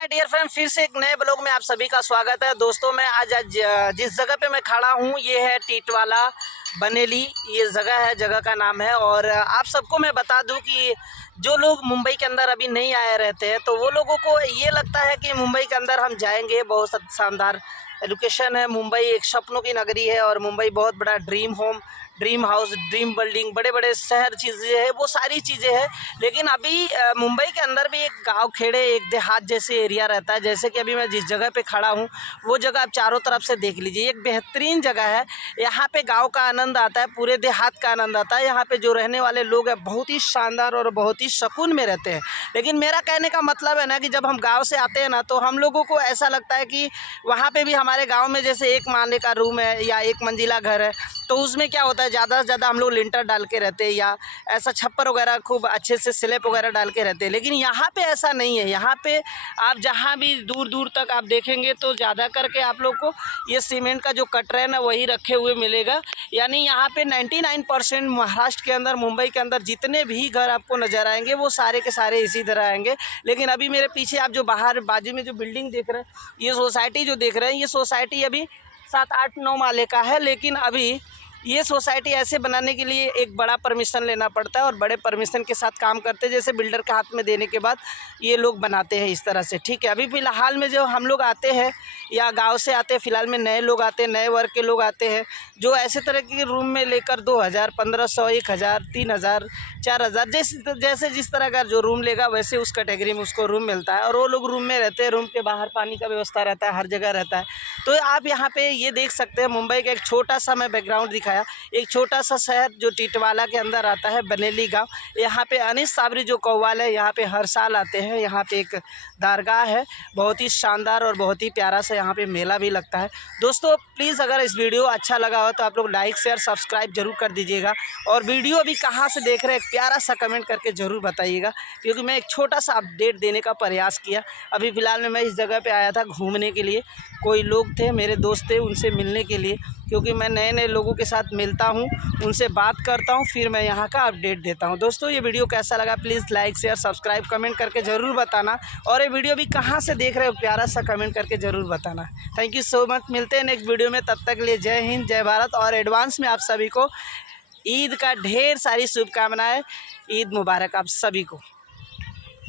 Dear friend, फिर से एक नए ब्लॉग में आप सभी का स्वागत है। दोस्तों मैं आज जिस जगह पे मैं खड़ा हूँ ये है टीटवाला बनेली, ये जगह है, जगह का नाम है। और आप सबको मैं बता दूं कि जो लोग मुंबई के अंदर अभी नहीं आए रहते हैं तो वो लोगों को ये लगता है कि मुंबई के अंदर हम जाएंगे, बहुत शानदार लोकेशन है। मुंबई एक सपनों की नगरी है और मुंबई बहुत बड़ा dream home, dream house, dream building, बड़े बड़े शहर चीज़ें हैं, वो सारी चीज़ें हैं। लेकिन अभी मुंबई के अंदर भी एक गांव खेड़े, एक देहात जैसे एरिया रहता है। जैसे कि अभी मैं जिस जगह पे खड़ा हूँ वो जगह आप चारों तरफ से देख लीजिए, एक बेहतरीन जगह है। यहाँ पे गांव का आनंद आता है, पूरे देहात का आनंद आता है। यहाँ पे जो रहने वाले लोग हैं बहुत ही शानदार और बहुत ही सुकून में रहते हैं। लेकिन मेरा कहने का मतलब है ना कि जब हम गाँव से आते हैं ना तो हम लोगों को ऐसा लगता है कि वहाँ पे भी हमारे गाँव में जैसे एक माले का रूम है या एक मंजिला घर है, तो उसमें क्या होता है ज़्यादा से ज़्यादा हम लोग लिंटर डाल के रहते हैं या ऐसा छप्पर वगैरह खूब अच्छे से स्लैब वगैरह डाल के रहते हैं। लेकिन यहाँ पे ऐसा नहीं है। यहाँ पे आप जहाँ भी दूर दूर तक आप देखेंगे तो ज़्यादा करके आप लोग को ये सीमेंट का जो कटरैन है वही रखे हुए मिलेगा। यानी यहाँ पे 99% महाराष्ट्र के अंदर, मुंबई के अंदर जितने भी घर आपको नज़र आएंगे वो सारे के सारे इसी तरह आएंगे। लेकिन अभी मेरे पीछे आप जो बाहर बाजू में जो बिल्डिंग देख रहे हैं, ये सोसाइटी जो देख रहे हैं, ये सोसाइटी अभी 7-8-9 माले का है। लेकिन अभी ये सोसाइटी ऐसे बनाने के लिए एक बड़ा परमिशन लेना पड़ता है और बड़े परमिशन के साथ काम करते हैं। जैसे बिल्डर के हाथ में देने के बाद ये लोग बनाते हैं इस तरह से, ठीक है। अभी फ़िलहाल में जो हम लोग आते हैं या गांव से आते हैं, फ़िलहाल में नए लोग आते हैं, नए वर्ग के लोग आते हैं जो ऐसे तरह के रूम में लेकर 2000, 1500, 1000, 3000, 4000 जैसे जिस तरह का जो रूम लेगा वैसे उस कैटेगरी में उसको रूम मिलता है। और वो लोग रूम में रहते हैं, रूम के बाहर पानी का व्यवस्था रहता है, हर जगह रहता है। तो आप यहाँ पे ये देख सकते हैं मुंबई का एक छोटा सा मैं बैकग्राउंड दिखाया, एक छोटा सा शहर जो टीटवाला के अंदर आता है, बनेली गांव। यहाँ पे अनीस साबरी जो कव्वाल है यहाँ पे हर साल आते हैं। यहाँ पे एक दरगाह है, बहुत ही शानदार और बहुत ही प्यारा सा यहाँ पे मेला भी लगता है। दोस्तों प्लीज़ अगर इस वीडियो अच्छा लगा हो तो आप लोग लाइक शेयर सब्सक्राइब जरूर कर दीजिएगा। और वीडियो अभी कहाँ से देख रहे हैं एक प्यारा सा कमेंट करके ज़रूर बताइएगा, क्योंकि मैं एक छोटा सा अपडेट देने का प्रयास किया। अभी फ़िलहाल में मैं इस जगह पे आया था घूमने के लिए, कोई लोग थे मेरे दोस्त थे, उनसे मिलने के लिए, क्योंकि मैं नए नए लोगों के साथ मिलता हूं, उनसे बात करता हूं, फिर मैं यहां का अपडेट देता हूं। दोस्तों ये वीडियो कैसा लगा please like share subscribe comment करके ज़रूर बताना। और ये वीडियो भी कहां से देख रहे हो प्यारा सा कमेंट करके ज़रूर बताना। थैंक यू सो मच, मिलते हैं नेक्स्ट वीडियो में। तब तक के लिए जय हिंद, जय भारत। और एडवांस में आप सभी को ईद का ढेर सारी शुभकामनाएँ। ईद मुबारक आप सभी को।